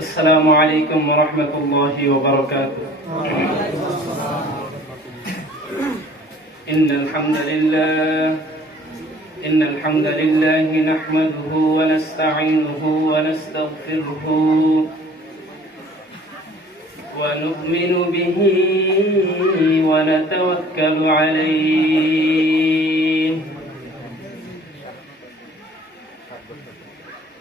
السلام عليكم ورحمة الله وبركاته. إن الحمد لله نحمده ونستعينه ونستغفره ونؤمن به ونتوكل عليه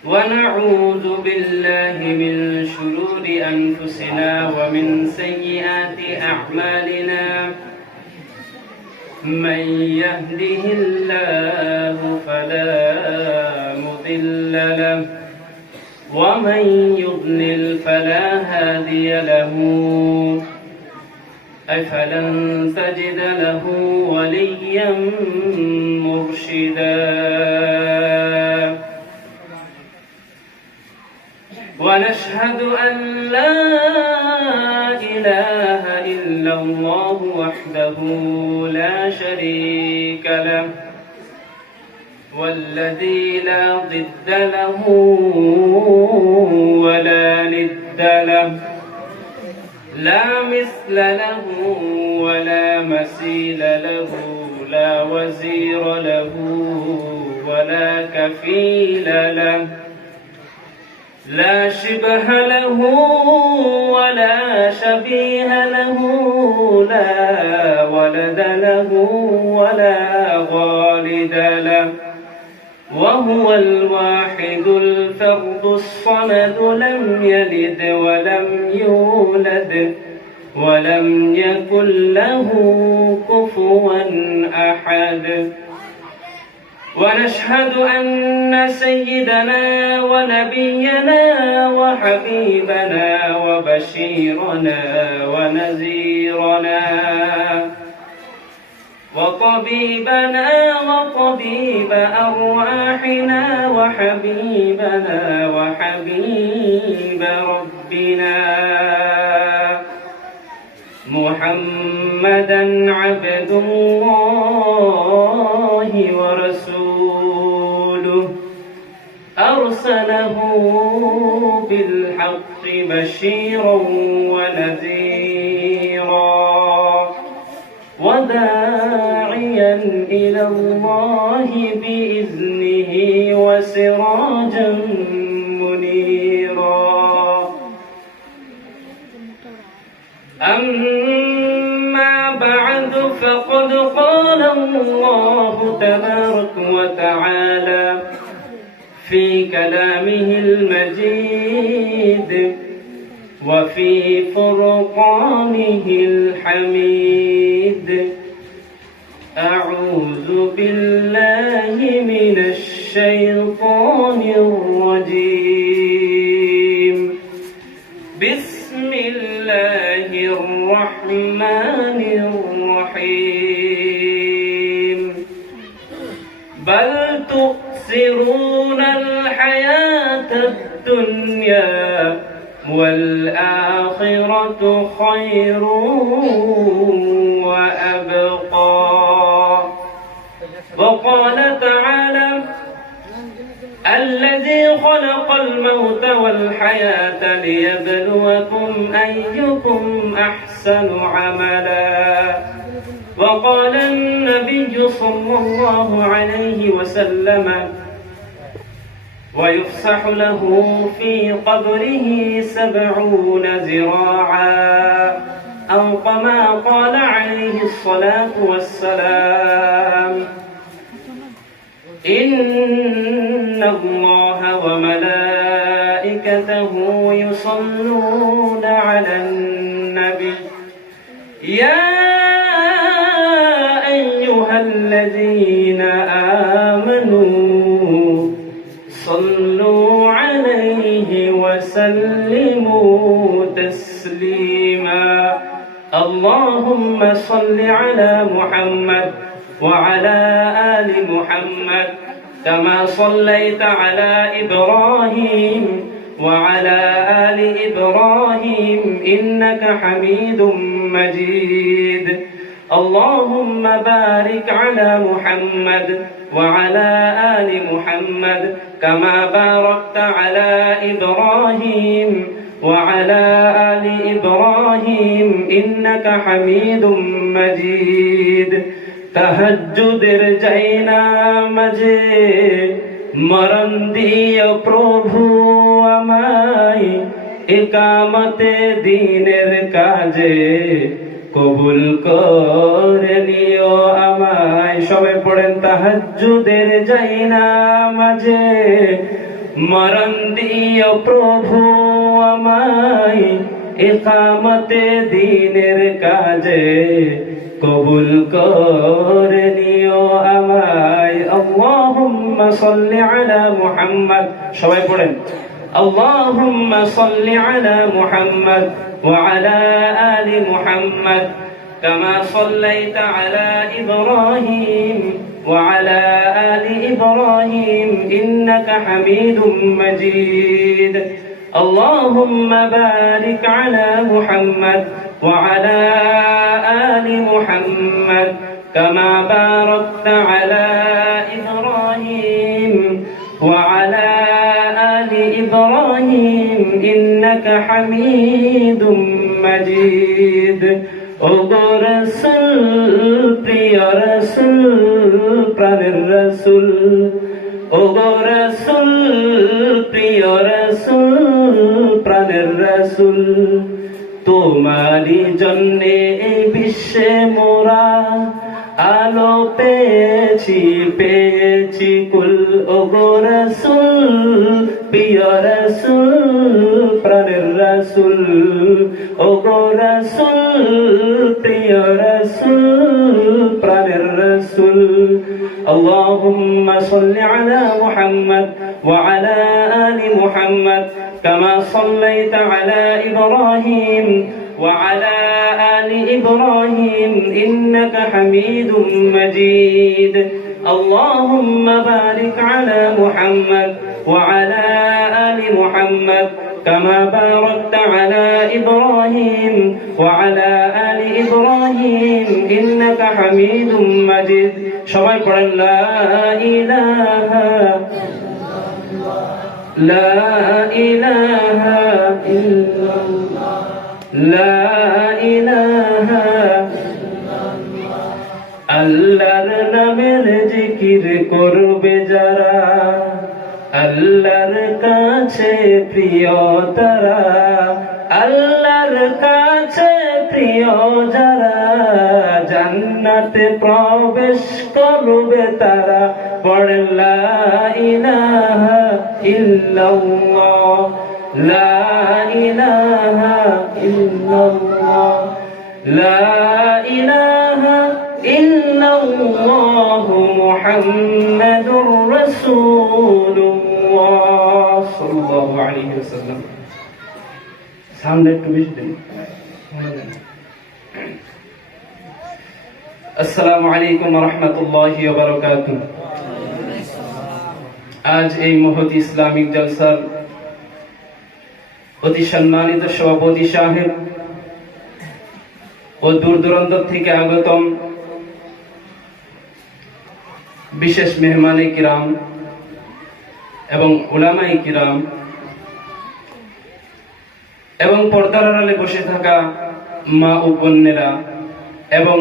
ونعوذ بالله من شرور أنفسنا ومن سيئات أعمالنا من يهده الله فلا مضل له ومن يضلل فلا هادي له أفلن تجد له وليا مرشدا ونشهد أن لا إله إلا الله وحده لا شريك له والذي لا ضد له ولا ند له لا مثل له ولا مثيل له لا وزير له ولا كفيل له لا شبه له ولا شبيه له لا ولد له ولا والد له وهو الواحد الفرد الصمد لم يلد ولم يولد ولم يكن له كفوا أحد ونشهد أن سيدنا ونبينا وحبيبنا وبشيرنا ونذيرنا وطبيبنا وطبيب أرواحنا وحبيبنا وحبيب ربنا محمدا عبد الله ورسوله أرسله بالحق بشيرا ونذيرا وداعيا إلى الله بإذنه وسراجا منيرا أما بعد فقد قال الله تبارك وتعالى في كلامه المجيد وفي فرقانه الحميد أعوذ بالله من الشيطان الرجيم بسم الله الرحمن الرحيم بل تؤثرون الحياة الدنيا والآخرة خير وأبقى وقال تعالى الذي خلق الموت والحياة ليبلوكم أيكم أحسن عملا وقال النبي صلى الله عليه وسلم ويفسح له في قبره 70 ذراعا أو كما قال عليه الصلاة والسلام إن الله وملائكته يصلون على النبي يا أيها الذين آمنوا صلوا عليه وسلموا تسليما اللهم صل على محمد وعلى آل محمد كما صليت على إبراهيم وعلى آل إبراهيم إنك حميد مجيد اللهم بارك على محمد وعلى آل محمد كما باركت على إبراهيم وعلى آل إبراهيم إنك حميد مجيد তাহাজ্জুদের যাইনা মাঝে মরণ দিও প্রভু আমায় ইকামতে দ্বীনের কাজে কবুল করে নিও আমায় সবাই পড়েন তাহাজ্জুদের যাইনা মাঝে মরণ দিও প্রভু আমায় ইকামতে দ্বীনের কাজে কবুল করে নিও আমায় আল্লাহুম্মা সাল্লি আলা মুহাম্মদ সবাই পড়েন আল্লাহুম্মা সাল্লি আলা মুহাম্মদ ওয়া আলা আলি মুহাম্মদ কামা সাল্লাইতা আলা ইব্রাহিম ওয়া আলা আলি ইব্রাহিম ইন্নাকা হামিদুম মাজিদ اللهم بارك على محمد وعلى آل محمد كما باركت على إبراهيم وعلى آل إبراهيم إنك حميد مجيد ওগো রাসূল প্রিয় রাসূল প্রাণের রাসূল ওগো রাসূল প্রিয় রাসূল প্রাণের রাসূল তোমারই জন্যে এই বিশ্বে মোরা আলো পেয়েছি কুল ওগো রাসূল প্রিয় রাসূল প্রাণের রাসূল ওগো রাসূল প্রিয় রাসূল প্রাণের রাসূল اللهم صل على محمد وعلى آل محمد كما صليت على إبراهيم وعلى آل إبراهيم إنك حميد مجيد اللهم بارك على محمد وعلى آل محمد كما باركت على إبراهيم وعلى آل إبراهيم إنك حميد مجيد সবাই পড়েন লা ইলাহা ইল্লাল্লাহ লা ইলাহা আল্লাহর নামের জিকির করবে যারা আল্লাহর কাছে প্রিয় তারা আল্লাহর কাছে প্রিয় যারা জান্নাতে প্রবেশ করবে তারা পড়ে লা ইলাহা ইল্লাল্লাহ লা ইলাহা ইল্লাল্লাহ লা ইলাহা ইল্লাল্লাহ মুহাম্মাদুর রাসূলুল্লাহ সাল্লাল্লাহু আলাইহি ওয়াসাল্লাম সাউন্ড একটু বেশি দিন আসসালামু আলাইকুম ওয়া রাহমাতুল্লাহি ওয়া বারাকাতুহু আজ এই মহৎ ইসলামিক জলসার অতি সম্মানিত সভাপতি সাহেব ও দূর দূরান্ত থেকে আগতম বিশেষ মেহমানে কিরাম এবং উলামায়ে কিরাম এবং পর্দার আড়ালে বসে থাকা মা ও বোনেরা এবং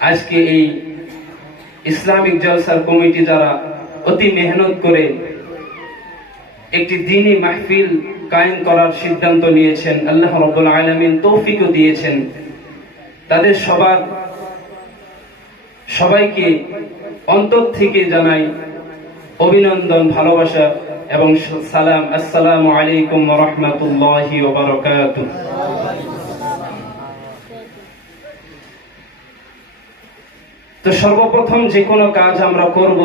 আজকে এই ইসলামিক জলসার কমিটি যারা অতি মেহনত করে একটি দ্বীনি মাহফিল কায়েম করার সিদ্ধান্ত নিয়েছেন আল্লাহ রাব্বুল আলামিন তৌফিকও দিয়েছেন তাদের সবাইকে অন্তর থেকে জানাই অভিনন্দন ভালোবাসা এবং সালাম আসসালামু আলাইকুম ওয়া রাহমাতুল্লাহি ওয়া বারাকাতুহু তো সর্বপ্রথম যে কোনো কাজ আমরা করব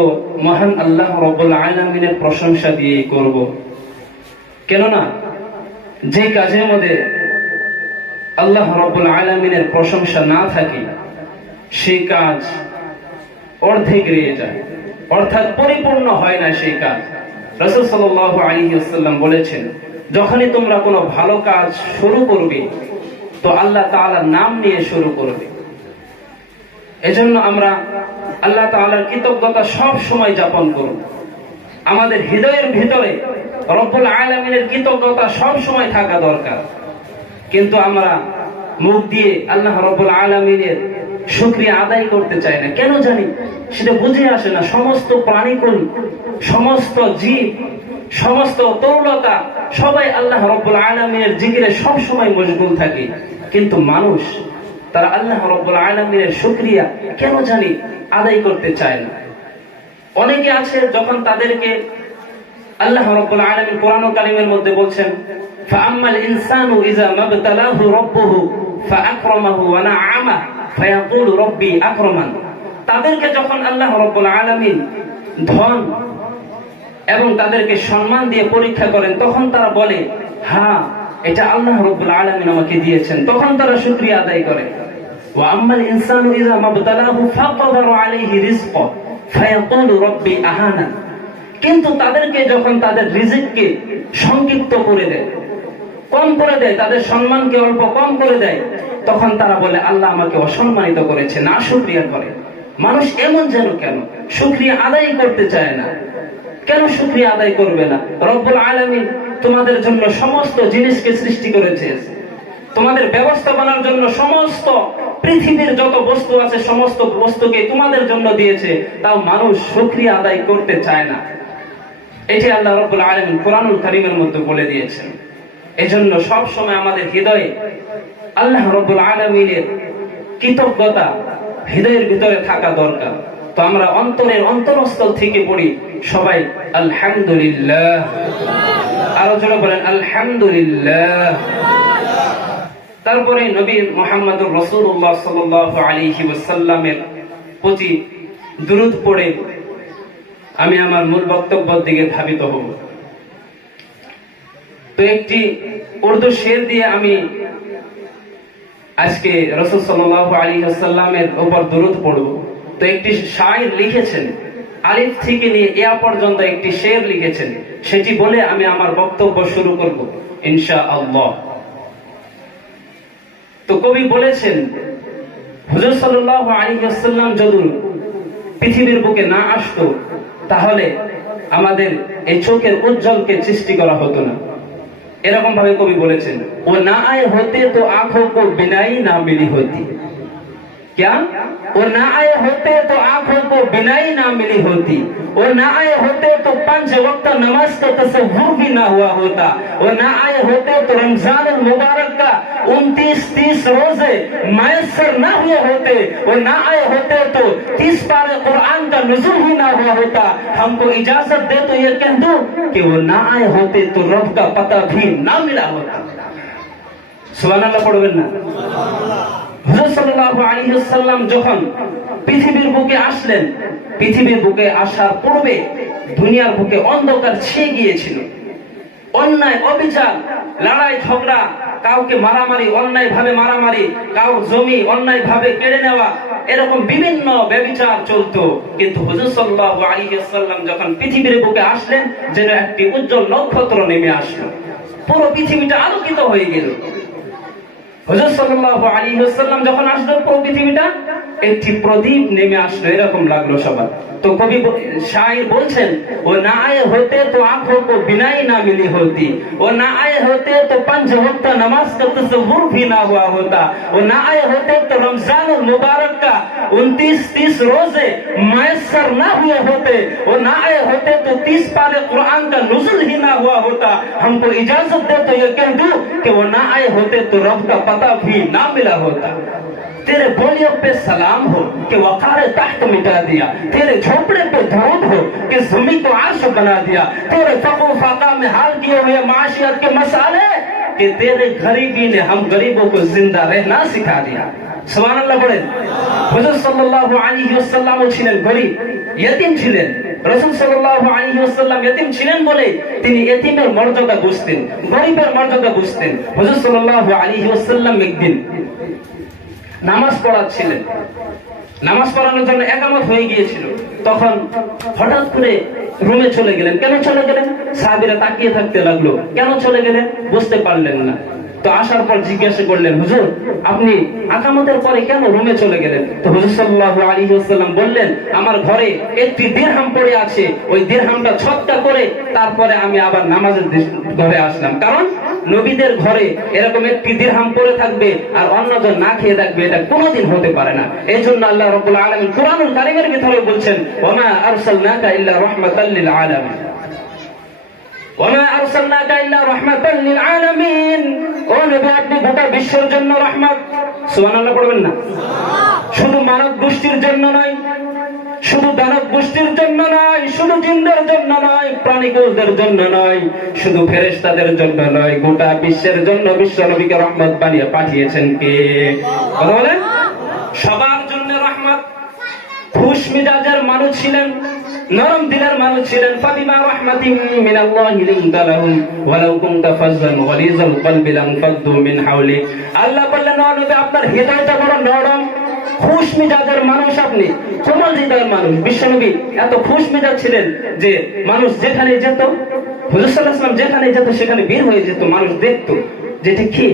মহান আল্লাহ রাব্বুল আলামিনের প্রশংসা দিয়ে করব কেননা যে কাজের মধ্যে আল্লাহ রাব্বুল আলামিনের প্রশংসা না থাকে সেই কাজ অর্ধেক রয়ে যায় অর্থাৎ পরিপূর্ণ হয় না সেই কাজ রাসূল সাল্লাল্লাহু আলাইহি ওয়াসাল্লাম বলেছেন যখনই তোমরা কোনো ভালো কাজ শুরু করবে তো আল্লাহ তাআলার নাম নিয়ে শুরু করবে এজন্য আমরা আল্লাহ তাআলার কৃতজ্ঞতা সব সময় যাপন করব আমাদের হৃদয়ের ভিতরে রব্বুল আলামিনের কৃতজ্ঞতা সব সময় থাকা দরকার। কিন্তু আমরা মুখ দিয়ে আল্লাহ রব্বুল আলামিনের শুকরিয়া আদায় করতে চাই না, কেন জানি সেটা বুঝে আসে না। সমস্ত প্রাণীকুল, সমস্ত জীব, সমস্ত তরুলতা সবাই আল্লাহ রব্বুল আলামিনের জিকিরে সব সময় মশগুল থাকে, কিন্তু মানুষ তারা আল্লাহ রব্বুল আলামিনের শুকরিয়া কেন জানি আদায় করতে চায় না। অনেকে আছে যখন তাদেরকে আল্লাহ রাব্বুল আলামিন কোরআন কারীমের মধ্যে বলছেন, ফাআম্মাল ইনসানু ইযা মাবতালাহু রাব্বুহু ফাআকরামাহু ওয়া না'আমা ফায়াকুলু রাব্বি আকরামান। তাদেরকে যখন আল্লাহ রাব্বুল আলামিন ধন এবং তাদেরকে সম্মান দিয়ে পরীক্ষা করেন, তখন তারা বলে, হ্যাঁ এটা আল্লাহ রাব্বুল আলামিন আমাকে দিয়েছেন। তখন তারা শুকরিয়া আদায় করে। ওয়া আম্মাল ইনসানু ইযা মাবতালাহু ফাকাদারা আলাইহি রিজকা ফায়াকুলু রাব্বি আহানান। কিন্তু তাদেরকে যখন তাদের রিজিককে সংক্ষিপ্ত করে দেয়, কম করে দেয়, তাদের সম্মানকে অল্প কম করে দেয়, তখন তারা বলে আল্লাহ আমাকে অসম্মানিত করেছে, না শুকরিয়া করে। মানুষ এমন যেন কেন শুকরিয়া আদায় করতে চায় না? কেন শুকরিয়া আদায় করবে না? রব্বুল আলামিন তোমাদের জন্য সমস্ত জিনিসকে সৃষ্টি করেছে, তোমাদের ব্যবস্থাপনার জন্য সমস্ত পৃথিবীর যত বস্তু আছে সমস্ত বস্তুকে তোমাদের জন্য দিয়েছে, তাও মানুষ শুকরিয়া আদায় করতে চায় না। এটি আল্লাহ রাব্বুল আলামিন কোরআনুল কারীমের মধ্যে বলে দিয়েছেন। এজন্য সব সময় আমাদের হৃদয়ে আল্লাহ রাব্বুল আলামিনের কৃতজ্ঞতা হৃদয়ের ভিতরে থাকা দরকার। তো আমরা অন্তরের অন্তরস্থল থেকে পড়ি সবাই আলহামদুলিল্লাহ, আরো জোরে বলেন আলহামদুলিল্লাহ। তারপরে নবী মুহাম্মদুর রাসূলুল্লাহ সাল্লাল্লাহু আলাইহি ওয়াসাল্লামের প্রতি দুরূদ পড়ে আমি আমার মূল বক্তব্যের দিকে ধাবিত হব। তো একটি উর্দু শের দিয়ে আমি আজকে রাসূল সাল্লাল্লাহু আলাইহি ওয়াসাল্লামের উপর দুরূদ পড়ব। তো একটি শায়ের লিখেছেন, আলিফ থেকে নিয়ে ইয়া পর্যন্ত একটি শের লিখেছেন, সেটি বলে আমি আমার বক্তব্য শুরু করব ইনশাআল্লাহ। তো কবি বলেছেন, হুজুর সাল্লাল্লাহু আলাইহি ওয়াসাল্লাম যদি পৃথিবীর বুকে না আসতো, তাহলে আমাদের এই চোখের উজ্জ্বলকে সৃষ্টি করা হতো না। এরকম ভাবে কবি বলেছেন, ও না আয়ে হতে তো আঁখোं को बिनाई ना मिली होती। क्या? वो ना आए होते तो आंखों को बिनाई ना मिली होती। वो ना आए होते तो 5 वक्त नमाज का तसव्वुर भी ना हुआ होता। वो ना आए होते तो रमजान मुबारक का 29-30 रोजे मैसर ना हुए होते। वो ना आए होते तो 30 पारे कुरान का नुज़ुल ही ना हुआ होता। हमको इजाजत दे तो ये कह दो कि वो ना आए होते तो रब का पता भी ना मिला होता। सुभानाल्लाह पढ़বেন না? হুজুর সাল্লাল্লাহু আলাইহি ওয়াসাল্লাম যখন পৃথিবীর বুকে আসলেন, পৃথিবীর বুকে আসার পূর্বে দুনিয়ার বুকে অন্ধকার ছেয়ে গিয়েছিল। অন্যায়, অবিচার, লড়াই ঝগড়া, কাউকে মারামারি, অন্যায় ভাবে মারামারি, কারোর জমি অন্যায় ভাবে কেড়ে নেওয়া, এরকম বিভিন্ন ব্যভিচার চলতো। কিন্তু হুজুর সাল্লাল্লাহু আলাইহি ওয়াসাল্লাম যখন পৃথিবীর বুকে আসলেন, যেন একটি উজ্জ্বল নক্ষত্র নেমে আসলো, পুরো পৃথিবীটা আলোকিত হয়ে গেল। হুজুর সাল্লাল্লাহু আলাইহি ওয়াসাল্লাম যখন আসলো, পুরো পৃথিবীটা একটি প্রদীপ নেমে আসলো, এরকম লাগলো সবার। তো কবি শায়ের বলছেন, ও না আয়ে হতে তো आंखों को बिनाई ना मिली होती। वो ना आए होते तो 5 वक्त नमाज का तसव्वुर भी ना हुआ होता। वो ना आए होते तो रमजान मुबारक का 29-30 रोजे मैसर ना हुए होते। वो ना आए होते तो 30 पारे कुरान का नुज़ुल ही ना हुआ होता। हमको इजाजत दे तो ये कह दूं कि वो ना आए होते तो रब का पता भी ना मिला होता। तेरे बोलियों पे सलाम हो कि वक़ार तख्त मिटा दिया। तेरे झोपड़े पे दरूद हो कि ज़मीन को आर्श बना दिया। तेरे फ़क़ो फ़ाक़ा में हाल किए हुए माशियत के मसाले कि तेरे गरीबी ने हम गरीबों को जिंदा रहना सिखा दिया। सुभानाल्लाह पढ़ें। हुजूर सल्लल्लाहु अलैहि वसल्लम ছিলেন গরীব, ইতিম ছিলেন। রাসূল সাল্লাল্লাহু আলাইহি ওয়াসাল্লাম ইতিম ছিলেন বলে তিনি ইতিমের মর্যাদা বুঝতেন, গরীবের মর্যাদা বুঝতেন। হুজুর সাল্লাল্লাহু আলাইহি ওয়াসাল্লাম একদিন নামাজ পড়াচ্ছিলেন, নামাজ পড়ানোর জন্য একামত হয়ে গিয়েছিল। তখন হঠাৎ করে রুমে চলে গেলেন। কেন চলে গেলেন? সাহাবীরা তাকিয়ে থাকতে লাগলো, কেন চলে গেলেন বুঝতে পারলেন না। তো আসার পর জিজ্ঞাসা করলেন, হুজুর আপনি আকামতের পরে কেন রুমে চলে গেলেন? তো হুজুর সাল্লাল্লাহু আলাইহি ওয়াসাল্লাম বললেন, আমার ঘরে একটি দিরহাম পড়ে আছে, ওই দিরহামটা ছটকা করে তারপরে আমি আবার নামাজের ঘরে আসলাম। কারণ নবীদের ঘরে এরকম একটি দিরহাম পড়ে থাকবে আর অন্যজন না খেয়ে থাকবে, এটা কোনোদিন হতে পারে না। এই জন্য আল্লাহ রাব্বুল আলামিন কুরআনুল কারীমের ভিতরে বলছেন, ওয়ামা আরসালনাকা ইল্লা রাহমাতাল লিল আলামিন, ওয়ামা আরসালনাকা ইল্লা রাহমাতাল লিল আলামিন। ও নবী, আপনি গোটা বিশ্বের জন্য রহমত। সুবহানাল্লাহ পড়বেন না? শুধু মানব গোষ্ঠীর জন্য নয়, শুধু দানব গোষ্ঠীর জন্য নয়, শুধু জিনদের জন্য নয়, প্রাণীকুলদের জন্য নয়, শুধু ফেরেশতাদের জন্য নয়, গোটা বিশ্বের জন্য বিশ্ব নবীকে রহমত বানিয়ে পাঠিয়েছেন কে? কথা বলেন। সবার জন্য রহমত। খুশ মিজাজের মানুষ ছিলেন, নরম দিলের মানুষ ছিলেন। ফাবিমা রাহমাতিন মিনাল্লাহি লিনতা লাহুম ওয়ালাউ কুনতা ফাজ্জান গালিজাল কলবি লানফাদ্দু মিন হাওলি। আল্লাহ বললেন, ও নবী আপনার হৃদয়টা বড় নরম, খুশ মিজাজের মানুষ, আপনি কোমল হৃদয়ের মানুষ। বিশ্বনবী এত খুশ মিজাজ ছিলেন যে মানুষ যেখানে যেত, হুজুর সাল্লাল্লাহু আলাইহি ওয়াসাল্লাম যেখানে যেত সেখানে বের হয়ে যেত, মানুষ দেখতো যে এটা কি,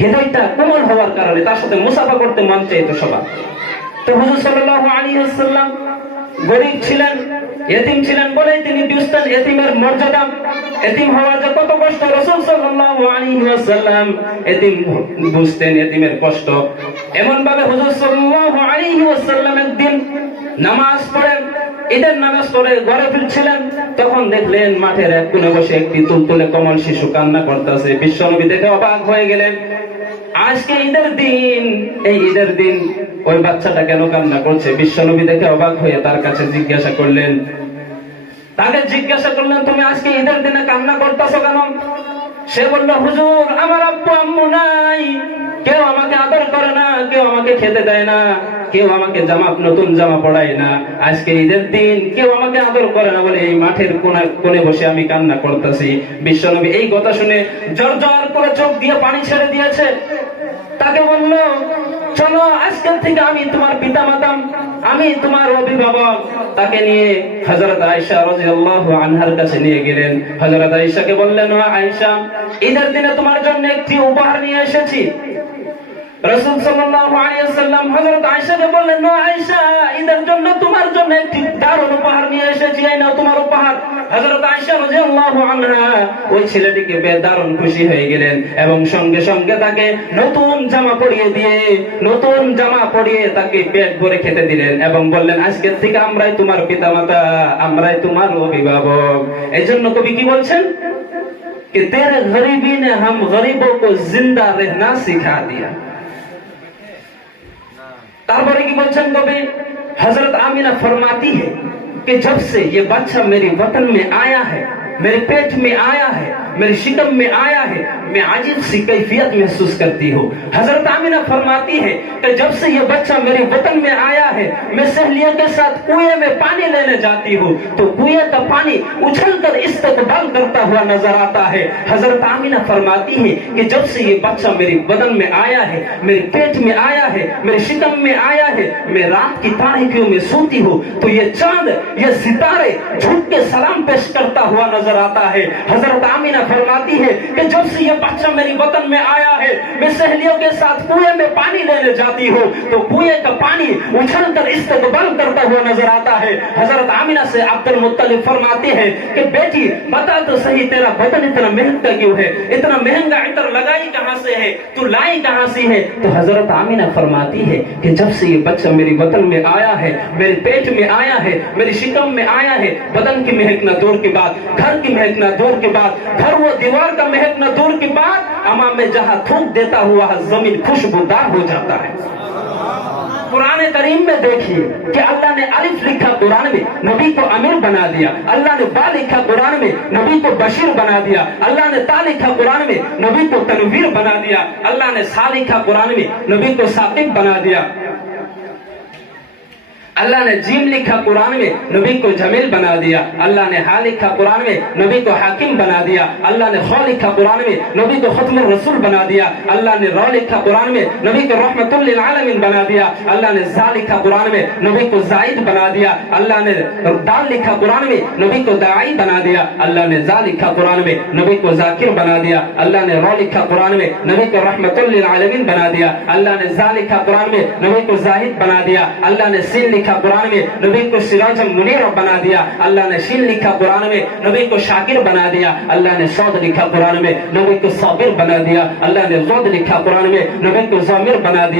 হৃদয়টা কোমল হওয়ার কারণে তার সাথে মুসাফা করতে মন চাইতো সবার। তো হুজুর সাল্লাল্লাহু আলাইহি ওয়াসাল্লাম গরীব ছিলেন, এতিম ছিলেন বলেই তিনি বুঝতেন এতিমের মর্যাদা, এতিম হওয়া যে কত কষ্ট। রাসূল সাল্লাল্লাহু আলাইহি ওয়াসাল্লাম এতিম বুঝতেন, এতিমের কষ্ট। এমন ভাবে হুজুর সাল্লাল্লাহু আলাইহি ওয়াসাল্লাম একদিন নামাজ পড়েন, ঈদের নামাজ পড়ে ঘরে ফিরছিলেন, তখন দেখলেন মাঠের এক কোণে বসে একটি তুলতুলে কোমল শিশু কান্না করতেছে। বিশ্বনবী দেখে অবাক হয়ে গেলেন, আজকে ঈদের দিন, এই ঈদের দিন ওই বাচ্চাটা কেন কান্না করছে? বিশ্বনবী দেখে অবাক হয়ে তার কাছে জিজ্ঞাসা করলেন, তুমি আজকে ঈদের দিনে কান্না করতেছো কেন? সে বলল, হুজুর আমার আব্বু আম্মু নাই, কেউ আমাকে আদর করে না, কেউ আমাকে খেতে দেয় না, কেউ আমাকে নতুন জামা পড়ায় না, আজকে ঈদের দিন কেউ আমাকে আদর করে না বলে এই মাঠের কোণে বসে আমি কান্না করতেছি। বিশ্বনবী এই কথা শুনে জর্জর করে চোখ দিয়ে পানি ছেড়ে দিয়েছে। তাকে বলল, চলো আজকের থেকে আমি তোমার পিতামাতা, আমি তোমার অভিভাবক। তাকে নিয়ে হযরত আয়েশা রাদিয়াল্লাহু আনহার কাছে নিয়ে গেলেন। হযরত আয়েশাকে বললেন, ও আয়েশা, ঈদের দিনে তোমার জন্য একটি উপহার নিয়ে এসেছি। রাসূল সাল্লাল্লাহু আলাইহি ওয়াসাল্লাম হযরত আয়েশাকে বললেন, ও আয়েশা, ঈদের জন্য তোমার জন্য একটি দারুণ উপহার নিয়ে এসেছি, এই নাও তোমার উপহার। হযরত আয়েশা রাদিয়াল্লাহু আনহা ওই ছেলেটিকে দারুণ খুশি হয়ে গেলেন এবং সঙ্গে সঙ্গে তাকে নতুন জামা পরিয়ে তাকে পেট ভরে খেতে দিলেন এবং বললেন, আজকের থেকে আমরাই তোমার পিতামাতা, আমরাই তোমার অভিভাবক। এজন্য কবি কি বলছেন, कि तेरे गरीबी ने हम गरीबों को जिंदा रहना सिखा दिया। तारपरे की बोलছেন कभी हजरत आमिना फरमाती है कि जब से ये बच्चा मेरे वतन में आया है, मेरे पेट में आया है, मेरे शिकम में आया है, मैं अजीब सी कैफियत महसूस करती हूँ। हजरत आमिना फरमाती है कि जब से ये बच्चा मेरे वतन में आया है, मैं सहेलियों के साथ कुएं में पानी लेने जाती हूँ तो कुएं का पानी उछलकर इस्तकबाल करता हुआ नजर आता है। हजरत आमिना फरमाती है कि जब से ये बच्चा मेरे बदन में आया है, मेरे पेट में आया है, मेरे शिकम में आया है, मैं रात की तारीकियों में सोती हूँ तो ये चांद, ये सितारे झुक के सलाम पेश करता हुआ नजर आता है। हजरत आमिना फरमाती है कि जब से ये बच्चा मेरी वतन में आया है, मैं सहेलियों के साथ कुएं में पानी लेने जाती हूँ तो कुएं का पानी उछलकर इस्तकबाल करता हुआ नजर आता है। हजरत आमिना से अब्दुल मुत्तलिब फरमाते हैं कि बेटी बता तो सही, तेरा बदन इतना महंगा क्यों है, इतना महंगा इतर लगाई कहां से है, तू लाई कहां से है? तो हजरत आमिना फरमाती है कि जब से ये बच्चा मेरे वतन में आया है, मेरे पेट में आया है, मेरे शिकम में आया है, बदन की महकना दूर की बात, घर की महकना दूर की बात, घर वो दीवार का महकना दूर की बात, अमा में जहां थूक देता हुआ जमीन खुशबूदार हो जाता है। कुरान करीम में देखिए कि अल्लाह ने अलिफ लिखा कुरान में, नबी को अमीर बना दिया। अल्लाह ने बा लिखा कुरान में, नबी को बशीर बना दिया। अल्लाह ने ता लिखा कुरान में, नबी को तनवीर बना दिया। अल्लाह ने सा लिखा कुरान में, नबी को साकिब बना दिया। اللہ نے جیم لکھا قرآن میں، نبی کو جمیل بنا دیا. اللہ نے ہا لکھا قرآن میں، نبی کو حاکم بنا دیا. اللہ نے خو لکھا قرآن میں، نبی کو ختم الرسول بنا دیا. اللہ نے رو لکھا قرآن میں، نبی کو رحمت للعالمین بنا دیا. اللہ نے زا لکھا قرآن میں، نبی کو زائد بنا دیا. اللہ نے دال لکھا قرآن میں، نبی کو داعی بنا دیا. اللہ نے زا لکھا قرآن میں، نبی کو ذاکر بنا دیا. اللہ نے رو لکھا قرآن میں، نبی کو رحمت للعالمین بنا دیا. اللہ نے زا لکھا قرآن میں، نبی کو زاہد بنا دیا. اللہ نے سین لکھا قرآن میں، نبی کو سراج منیر بنا دیا. اللہ نے شین لکھا قرآن میں، نبی کو شاکر بنا دیا. اللہ نے صاد لکھا قرآن میں، نبی کو صابر بنا دیا. اللہ نے ضاد لکھا قرآن میں، نبی کو ضامر بنا دیا.